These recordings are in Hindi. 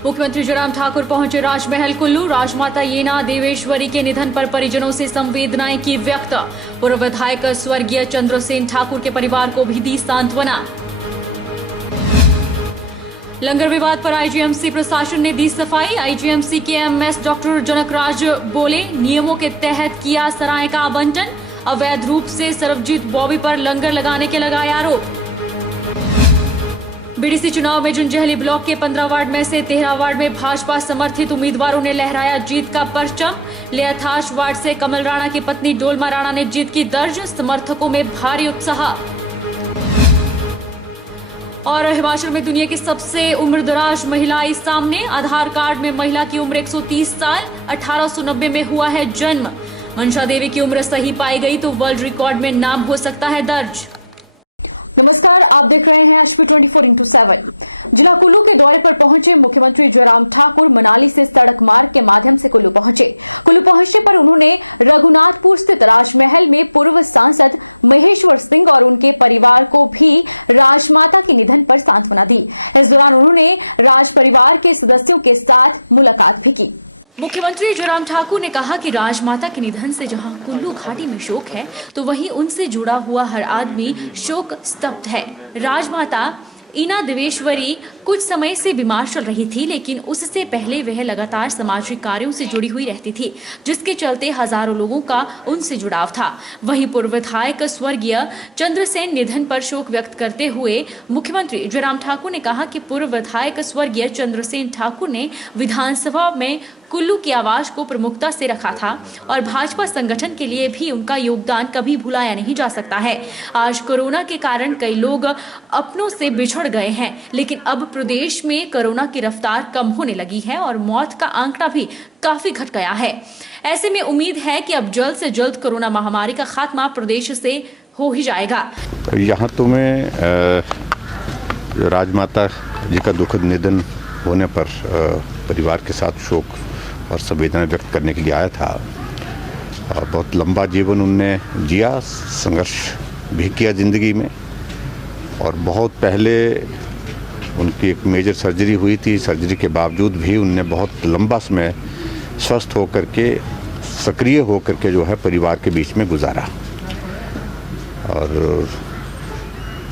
मुख्यमंत्री जयराम ठाकुर पहुंचे राजमहल कुल्लू। राजमाता येना देवेश्वरी के निधन पर परिजनों से संवेदनाएं की व्यक्त। पूर्व विधायक स्वर्गीय चंद्रसेन ठाकुर के परिवार को भी दी सांत्वना। लंगर विवाद पर आईजीएमसी प्रशासन ने दी सफाई। आईजीएमसी के एमएस डॉक्टर जनकराज बोले, नियमों के तहत किया सराय का आवंटन। अवैध रूप से सरबजीत बॉबी पर लंगर लगाने के लगाए आरोप। बीडीसी चुनाव में जंजैहली ब्लॉक के 15 वार्ड में से 13 वार्ड में भाजपा समर्थित उम्मीदवारों ने लहराया जीत का परचम। लियाथाश वार्ड से कमल राणा की पत्नी डोलमा राणा ने जीत की दर्ज। समर्थकों में भारी उत्साह। और हिमाचल में दुनिया की सबसे उम्रदराज महिला आई सामने। आधार कार्ड में महिला की उम्र 130 साल। 1890 में हुआ है जन्म। मंशा देवी की उम्र सही पाई गई तो वर्ल्ड रिकॉर्ड में नाम हो सकता है दर्ज। नमस्कार, आप देख रहे हैं एचपी 24x7। जिला कुल्लू के दौरे पर पहुंचे मुख्यमंत्री जयराम ठाकुर मनाली से सड़क मार्ग के माध्यम से कुल्लू पहुंचे। कुल्लू पहुंचने पर उन्होंने रघुनाथपुर स्थित राजमहल में पूर्व सांसद महेश्वर सिंह और उनके परिवार को भी राजमाता के निधन पर सांत्वना दी। इस दौरान उन्होंने राज परिवार के सदस्यों के साथ मुलाकात भी की। मुख्यमंत्री जयराम ठाकुर ने कहा कि राजमाता के निधन से जहां कुल्लू घाटी में शोक है, तो वहीं उनसे जुड़ा हुआ हर आदमी शोक स्तब्ध है। राजमाता ईना देवेश्वरी कुछ समय से बीमार चल रही थी, लेकिन उससे पहले वह लगातार सामाजिक कार्यों से जुड़ी हुई रहती थी, जिसके चलते हजारों लोगों का उनसे जुड़ाव था। वहीं पूर्व विधायक स्वर्गीय चंद्रसेन निधन पर शोक व्यक्त करते हुए मुख्यमंत्री जयराम ठाकुर ने कहा कि पूर्व विधायक स्वर्गीय चंद्रसेन ठाकुर ने विधानसभा में कुल्लू की आवाज को प्रमुखता से रखा था और भाजपा संगठन के लिए भी उनका योगदान कभी भुलाया नहीं जा सकता है। आज कोरोना के कारण कई लोग अपनों से बिछड़ गए हैं, लेकिन अब प्रदेश में कोरोना की रफ्तार कम होने लगी है और मौत का आंकड़ा भी काफी घट गया है। ऐसे में उम्मीद है कि अब जल्द से जल्द कोरोना महामारी का खात्मा प्रदेश से हो ही जाएगा। यहाँ तो मैं राजमाता जी का दुखद निधन होने पर परिवार के साथ शोक और संवेदना व्यक्त करने के लिए आया था। बहुत लंबा जीवन उनने जिया, संघर्ष भी किया ज़िंदगी में, और बहुत पहले उनकी एक मेजर सर्जरी हुई थी। सर्जरी के बावजूद भी उनने बहुत लंबा समय स्वस्थ होकर के, सक्रिय होकर के जो है परिवार के बीच में गुजारा। और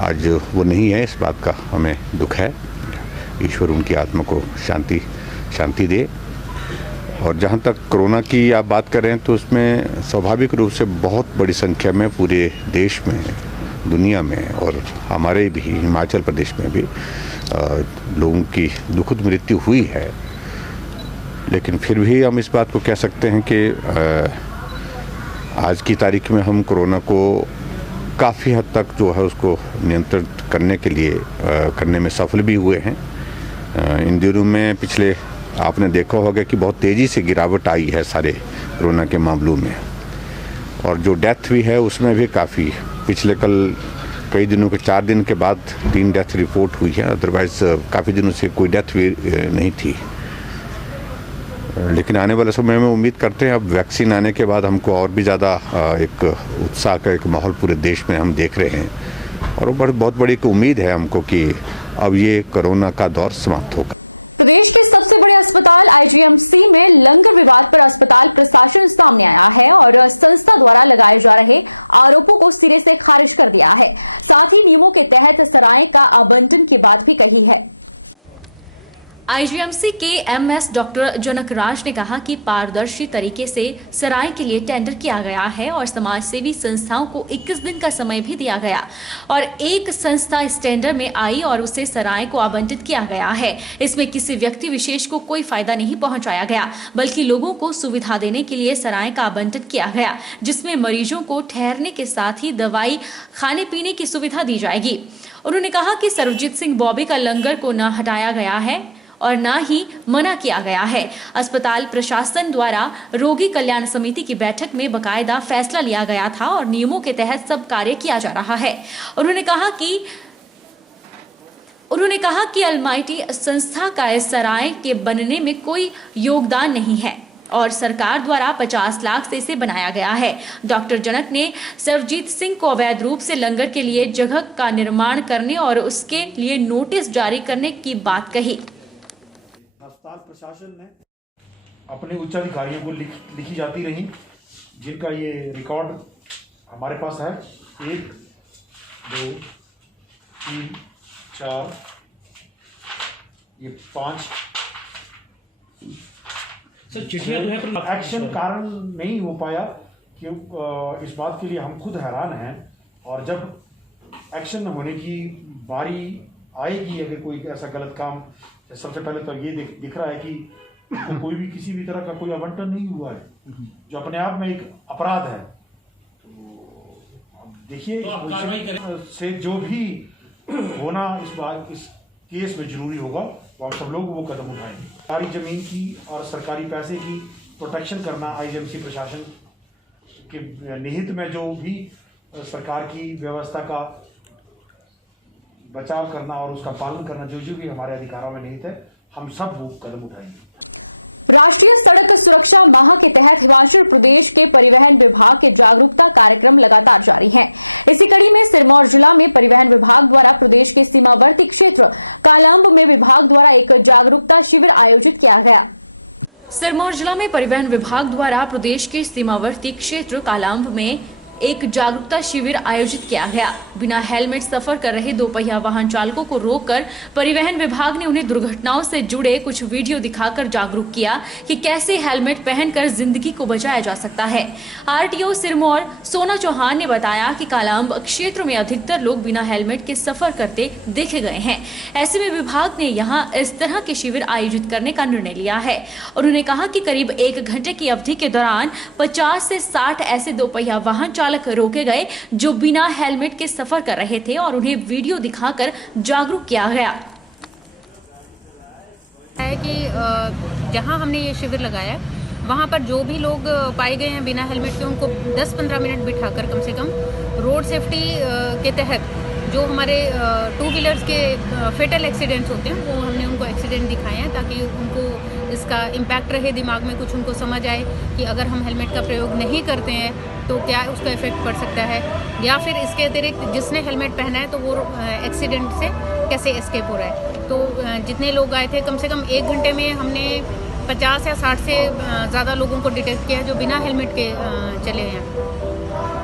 आज वो नहीं है, इस बात का हमें दुख है। ईश्वर उनकी आत्मा को शांति दे। और जहाँ तक कोरोना की आप बात कर रहे हैं, तो उसमें स्वाभाविक रूप से बहुत बड़ी संख्या में पूरे देश में, दुनिया में और हमारे भी हिमाचल प्रदेश में भी लोगों की दुखद मृत्यु हुई है। लेकिन फिर भी हम इस बात को कह सकते हैं कि आज की तारीख में हम कोरोना को काफ़ी हद तक जो है उसको नियंत्रित करने के लिए करने में सफल भी हुए हैं। इन दिनों में पिछले आपने देखा होगा कि बहुत तेज़ी से गिरावट आई है सारे कोरोना के मामलों में, और जो डेथ भी है उसमें भी काफ़ी, पिछले कल कई दिनों के 4 दिन के बाद 3 डेथ रिपोर्ट हुई है। अदरवाइज काफ़ी दिनों से कोई डेथ भी नहीं थी। लेकिन आने वाले समय में उम्मीद करते हैं अब वैक्सीन आने के बाद हमको और भी ज़्यादा एक उत्साह का एक माहौल पूरे देश में हम देख रहे हैं, और वो बहुत बड़ी एक उम्मीद है हमको कि अब ये कोरोना का दौर समाप्त होगा। प्रदेश के सबसे बड़े अस्पताल आईजीएमसी में लंगर विवाद पर अस्पताल प्रशासन सामने आया है और संस्था द्वारा लगाए जा रहे आरोपों को सिरे से खारिज कर दिया है। साथ ही नियमों के तहत सराय का आवंटन की बात भी कही है। आईजीएमसी के एमएस डॉक्टर जनकराज ने कहा कि पारदर्शी तरीके से सराय के लिए टेंडर किया गया है और समाज सेवी संस्थाओं को 21 दिन का समय भी दिया गया, और एक संस्था इस टेंडर में आई और उसे सराय को आवंटित किया गया है। इसमें किसी व्यक्ति विशेष को कोई फायदा नहीं पहुंचाया गया, बल्कि लोगों को सुविधा देने के लिए सराय का आवंटित किया गया, जिसमें मरीजों को ठहरने के साथ ही दवाई, खाने पीने की सुविधा दी जाएगी। उन्होंने कहा कि सरबजीत सिंह बॉबी का लंगर को न हटाया गया है और न ही मना किया गया है। अस्पताल प्रशासन द्वारा रोगी कल्याण समिति की बैठक में बकायदा फैसला लिया गया था और नियमों के तहत सब कार्य किया जा रहा है। उन्होंने कहा कि अलमाइटी संस्था का इस सराय के बनने में कोई योगदान नहीं है और सरकार द्वारा 50 लाख से इसे बनाया गया है। डॉक्टर जनक ने सरबजीत सिंह को अवैध रूप से लंगर के लिए जगह का निर्माण करने और उसके लिए नोटिस जारी करने की बात कही। अस्पताल प्रशासन ने अपने उच्चाधिकारियों को लिखी जाती रही, जिनका ये रिकॉर्ड हमारे पास है। 1 2 3 4 ये 5 सर चिट्ठियां तो है पर एक्शन कारण नहीं हो पाया कि इस बात के लिए हम खुद हैरान हैं। और जब एक्शन होने की बारी आएगी, अगर कोई ऐसा गलत काम, सबसे पहले तो ये दिख रहा है कि तो कोई भी किसी भी तरह का कोई आवंटन नहीं हुआ है, जो अपने आप में एक अपराध है। तो देखिए, तो आप कार्रवाई करें से जो भी होना इस केस में जरूरी होगा, वो हम सब लोग वो कदम उठाएंगे। सरकारी जमीन की और सरकारी पैसे की प्रोटेक्शन करना आईजीएमसी प्रशासन के निहित में, जो भी सरकार की व्यवस्था का बचाव करना और उसका पालन करना जो भी हमारे अधिकारों में निहित है, हम सब वो कदम उठाएंगे। राष्ट्रीय सड़क सुरक्षा माह के तहत हिमाचल प्रदेश के परिवहन विभाग के जागरूकता कार्यक्रम लगातार जारी हैं। इसी कड़ी में सिरमौर जिला में परिवहन विभाग द्वारा प्रदेश के सीमावर्ती क्षेत्र कालाअंब में विभाग द्वारा एक जागरूकता शिविर आयोजित किया गया। सिरमौर जिला में परिवहन विभाग द्वारा प्रदेश के सीमावर्ती क्षेत्र कालाअंब में एक जागरूकता शिविर आयोजित किया गया। बिना हेलमेट सफर कर रहे दोपहिया वाहन चालकों को रोककर परिवहन विभाग ने उन्हें दुर्घटनाओं से जुड़े कुछ वीडियो दिखाकर जागरूक किया कि कैसे हेलमेट पहनकर जिंदगी को बचाया जा सकता है। आरटीओ सिरमौर सोना चौहान ने बताया कि कालाअंब क्षेत्र में अधिकतर लोग बिना हेलमेट के सफर करते देखे गए हैं। ऐसे में विभाग ने यहाँ इस तरह के शिविर आयोजित करने का निर्णय लिया है। उन्होंने कहा कि करीब 1 घंटे की अवधि के दौरान 50 से 60 ऐसे दोपहिया वाहन चालक रोके गए जो बिना हेलमेट के सफर कर रहे थे और उन्हें वीडियो दिखाकर जागरूक किया गया है कि जहां हमने ये शिविर लगाया वहां पर जो भी लोग पाए गए हैं बिना हेलमेट के, उनको 10-15 मिनट बिठाकर कम से कम रोड सेफ्टी के तहत जो हमारे 2 व्हीलर्स के फेटल एक्सीडेंट्स होते हैं वो हमने उनको एक्सीडेंट दिखाए हैं, ताकि उनको इसका इम्पैक्ट रहे दिमाग में, कुछ उनको समझ आए कि अगर हम हेलमेट का प्रयोग नहीं करते हैं तो क्या उसका इफेक्ट पड़ सकता है, या फिर इसके अतिरिक्त जिसने हेलमेट पहना है तो वो एक्सीडेंट से कैसे एस्केप हो रहा है। तो जितने लोग आए थे, कम से कम 1 घंटे में हमने 50 या 60 से ज़्यादा लोगों को डिटेक्ट किया जो बिना हेलमेट के चले हैं।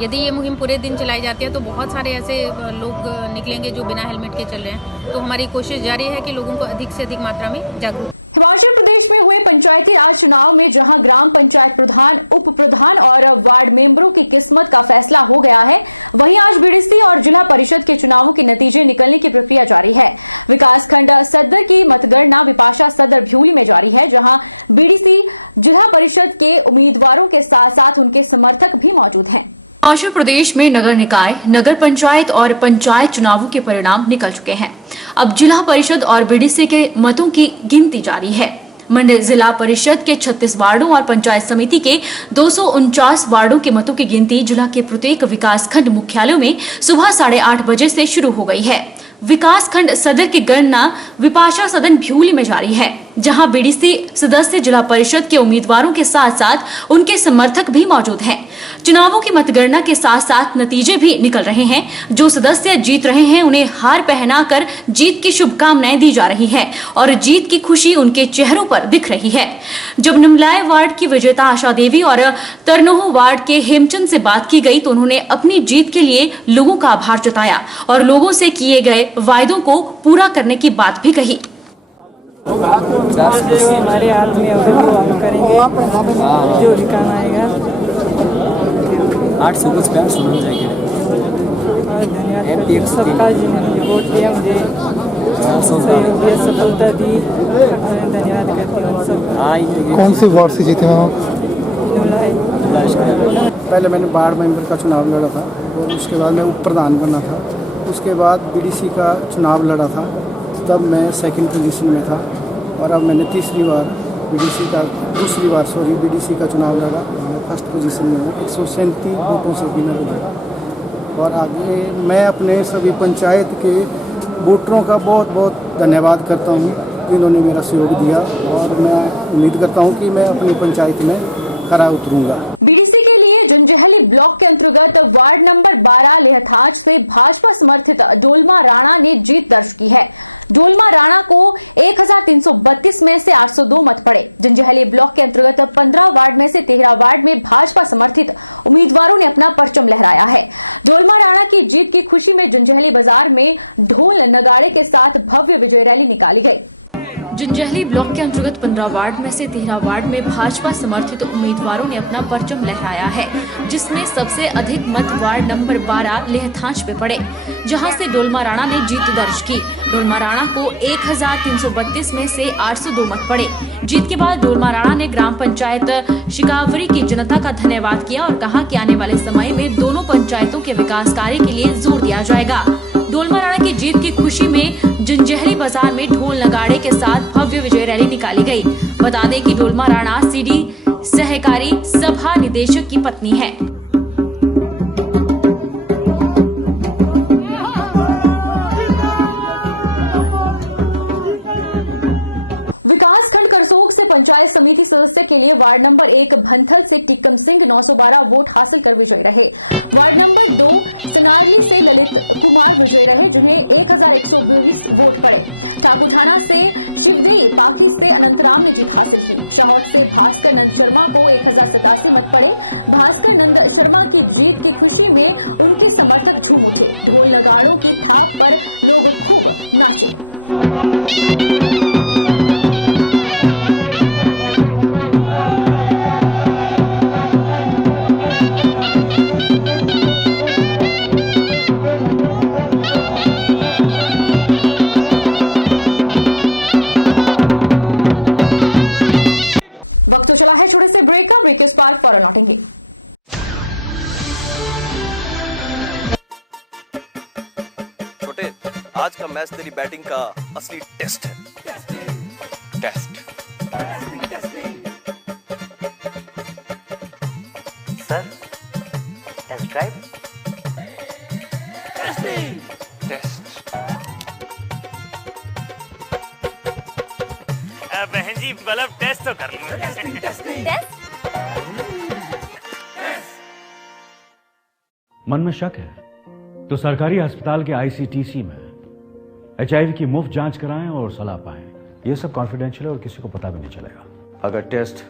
यदि ये मुहिम पूरे दिन चलाई जाती है तो बहुत सारे ऐसे लोग निकलेंगे जो बिना हेलमेट के चल रहे हैं। तो हमारी कोशिश जारी है कि लोगों को अधिक से अधिक मात्रा में जागरूक। हिमाचल प्रदेश में हुए पंचायती राज चुनाव में जहां ग्राम पंचायत प्रधान, उप प्रधान और वार्ड मेंबरों की किस्मत का फैसला हो गया है, वहीं आज बीडीसी और जिला परिषद के चुनावों के नतीजे निकलने की प्रक्रिया जारी है। विकासखंड सदर की मतगणना विपाशा सदर भ्यूली में जारी है, जहां बीडीसी, जिला परिषद के उम्मीदवारों के साथ साथ उनके समर्थक भी मौजूद हैं। हिमाचल प्रदेश में नगर निकाय, नगर पंचायत और पंचायत चुनावों के परिणाम निकल चुके हैं। अब जिला परिषद और बीडीसी के मतों की गिनती जारी है। मंडल जिला परिषद के 36 वार्डों और पंचायत समिति के 249 वार्डों के मतों की गिनती जिला के प्रत्येक विकासखंड मुख्यालयों में सुबह 8:30 बजे से शुरू हो गई है। विकासखंड सदर की गणना विपाशा सदन भ्यूली में जारी है, जहां बीडीसी सदस्य जिला परिषद के उम्मीदवारों के साथ साथ उनके समर्थक भी मौजूद हैं। चुनावों की मतगणना के साथ साथ नतीजे भी निकल रहे हैं। जो सदस्य जीत रहे हैं उन्हें हार पहनाकर जीत की शुभकामनाएं दी जा रही है और जीत की खुशी उनके चेहरों पर दिख रही है। जब निमलाय वार्ड की विजेता आशा देवी और तरनोह वार्ड के हेमचंद से बात की गई तो उन्होंने अपनी जीत के लिए लोगों का आभार जताया और लोगों से किए गए वायदों को पूरा करने की बात भी कही। जो हमारे हाल में अगर वो हम करेंगे जो निकाल आएगा 8 कुछ प्यार सुनो जाएंगे। धन्यवाद सबका जिन्होंने वोट दिया, मुझे सफलता दी, धन्यवाद। कौन सी वार्ड से जीते मैम? पहले मैंने वार्ड मेंबर का चुनाव लड़ा था और उसके बाद मैं उप प्रधान बना था। उसके बाद बीडीसी का चुनाव लड़ा था, तब मैं सेकंड पोजीशन में था और अब मैंने दूसरी बार बीडीसी का चुनाव लड़ा, मैं फर्स्ट पोजीशन में हूँ। 137 वोटों से विनर हुआ और आगे मैं अपने सभी पंचायत के वोटरों का बहुत बहुत धन्यवाद करता हूँ, जिन्होंने मेरा सहयोग दिया और मैं उम्मीद करता हूँ कि मैं अपनी पंचायत में खरा उतरूंगा। बीडीसी के लिए जंजैहली ब्लॉक के अंतर्गत वार्ड नंबर 12 लेहथाज से भाजपा समर्थित डोलमा राणा ने जीत दर्ज की है। डोलमा राणा को 1332 में से 802 मत पड़े। जंजैहली ब्लॉक के अंतर्गत 15 वार्ड में से 13 वार्ड में भाजपा समर्थित उम्मीदवारों ने अपना परचम लहराया है। डोलमा राणा की जीत की खुशी में जंजैहली बाजार में ढोल नगाड़े के साथ भव्य विजय रैली निकाली गई। जंजैहली ब्लॉक के अंतर्गत 15 वार्ड में से 13 वार्ड में भाजपा समर्थित उम्मीदवारों ने अपना परचम लहराया है, जिसमें सबसे अधिक मत वार्ड नंबर 12 लेहथांच पे पड़े, जहां से डोलमा राणा ने जीत दर्ज की। डोलमा राणा को 1332 में से 802 मत पड़े। जीत के बाद डोलमा राणा ने ग्राम पंचायत शिकावरी की जनता का धन्यवाद किया और कहा कि आने वाले समय में दोनों पंचायतों के विकास कार्य के लिए जोर दिया जाएगा। डोलमा राणा की जीत की खुशी में जंजैहली बाजार में ढोल नगाड़े के साथ भव्य विजय रैली निकाली गई। बता दें कि डोलमा राणा सीडी सहकारी सभा निदेशक की पत्नी है। विकासखंड करसोग से पंचायत समिति सदस्य के लिए वार्ड नंबर 1 भंथल से टिक्कम सिंह 912 वोट हासिल कर विजयी रहे। वार्ड नंबर 2 सनारली से ललित कुमार विजयी रहे, जिन्हें 1122 वोट पड़े। ठाकुरठाना से शिवदेई पाखी से अनंतराम ने जीत हासिल की। शाहौट से भास्कर नंद शर्मा को 1087 मत पड़े। भास्कर नंद शर्मा की जीत की खुशी में उनके समर्थक झूम उठे। ढोल नगाड़ों की थाप पर लोग खूब नाचे। वक्त तो चला है छोटे से ब्रेक का। ब्रेक के उस पार फौरन लौटेंगे। छोटे, आज का मैच तेरी बैटिंग का असली टेस्ट है। Test sir, test drive. Test बहन जी, मतलब टेस्ट तो कर लो। मन में शक है तो सरकारी अस्पताल के ICTC में HIV की मुफ्त जांच कराएं और सलाह पाएं। ये सब कॉन्फिडेंशियल है और किसी को पता भी नहीं चलेगा। अगर टेस्ट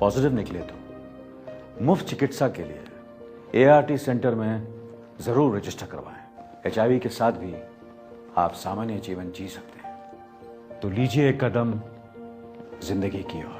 पॉजिटिव निकले तो मुफ्त चिकित्सा के लिए ART सेंटर में जरूर रजिस्टर करवाएं। HIV के साथ भी आप सामान्य जीवन जी सकते हैं। तो लीजिए एक कदम जिंदगी की ओर।